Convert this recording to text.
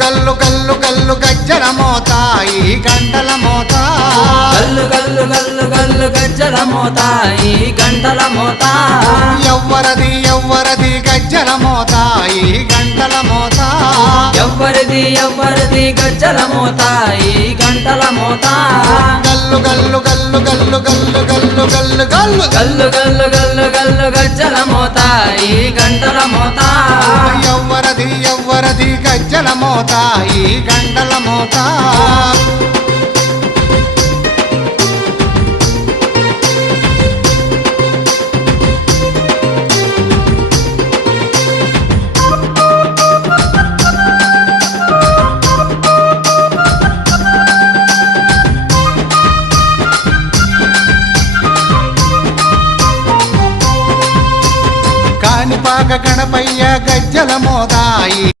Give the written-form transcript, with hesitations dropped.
గల్లు గల్లు గల్లు గజ్జల మోత ఈ గంటల మోత గల్లు గల్లు గల్లు గల్లు గజ్జల మోత ఈ గంటల మోత ఎవ్వరది ఎవ్వరది గజ్జల మోత ఈ గంటల మోత ఎవ్వరిది ఎవ్వరిది గజ్జల మోత ఈ గంటల మోత గల్లు గల్లు గల్లు గల్లు గల్లు గల్లు గల్లు గల్లు గల్లు గల్లు గల్లు గల్లు గజ్జల మోత ఈ గంటల మోత ఎవ్వరది ఎవ్వరది గజ్జల మోత ఈ గంటల మోత కాణిపాక గణపయ్య గజ్జల మోత ఈ